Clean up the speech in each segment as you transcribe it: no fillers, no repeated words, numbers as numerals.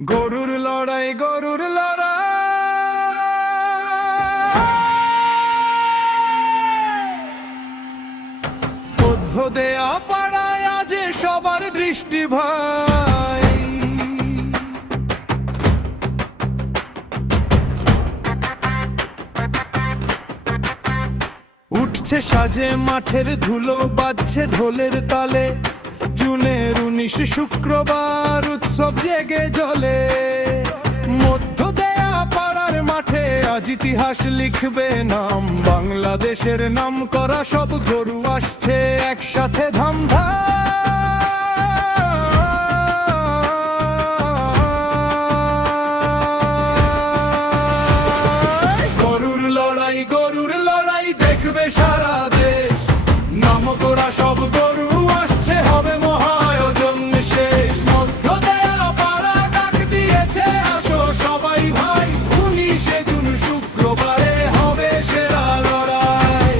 গরুর লড়াই গরুর লড়াই দেয়া পাড়ায় আজ সবার দৃষ্টি ভাই। উঠছে সাজে মাঠের ধুলো, বাজছে ঢোলের তালে, জুনের 19 শুক্রবার উৎসব জেগে জ্বলে। মধ্য দেয়া পাড়ার মাঠে আজ ইতিহাস লিখবে নাম, বাংলাদেশের নাম করা সব গরু আসছে একসাথে ধামধাম। গরুর লড়াই দেখবে সারা দেশ, নাম করা সব গরু আসছে, হবে মহায়োজন শেষ। মধ্য দেয়া পাড়া ডাক দিয়েছে আসো সবাই ভাই, 19 জুন শুক্রবারে হবে সেরা লড়াই।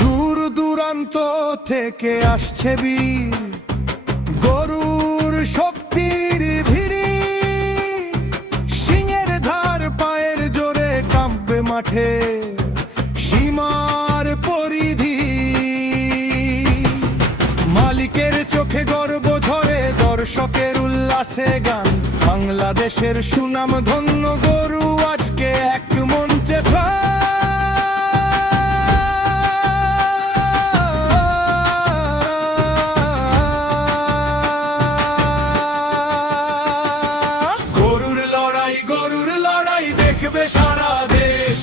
দূর দূরান্ত থেকে আসছে বীর, গরুর শক্তির ভিড়ি, সিংহের ধার পায়ের জোরে কাঁপবে মাঠে সীমার পরিধি। মালিকের চোখে গর্ব ঝরে, দর্শকের উল্লাসে গান, বাংলাদেশের সুনাম ধন্য গরু আজকে এক মঞ্চে প্রায়। গরুর লড়াই দেখবে সারা দেশ,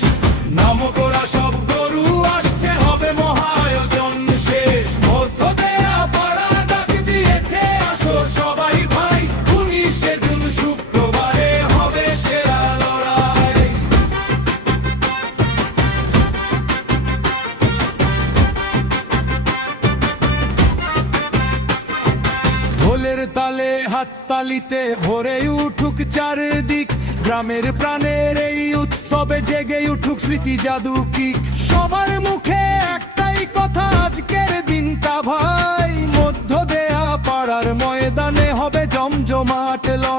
নাম করা সব গরু আসছে, হবে মহায়োজন শেষ। মধ্য দেয়া পাড়া ডাক দিয়েছে আসো সবাই ভাই, 19 জুন শুক্রবারে হবে সেরা লড়াই। ঢোলের তালে হাততালিতে ভরে উঠুক চারদিক, গ্রামের প্রাণের এই উৎসবে জেগে উঠুক স্মৃতি জাদু কি। সবার মুখে একটাই কথা আজকের দিনটা ভাই, মধ্য দেয়া পাড়ার ময়দানে হবে জমজমাট লড়াই।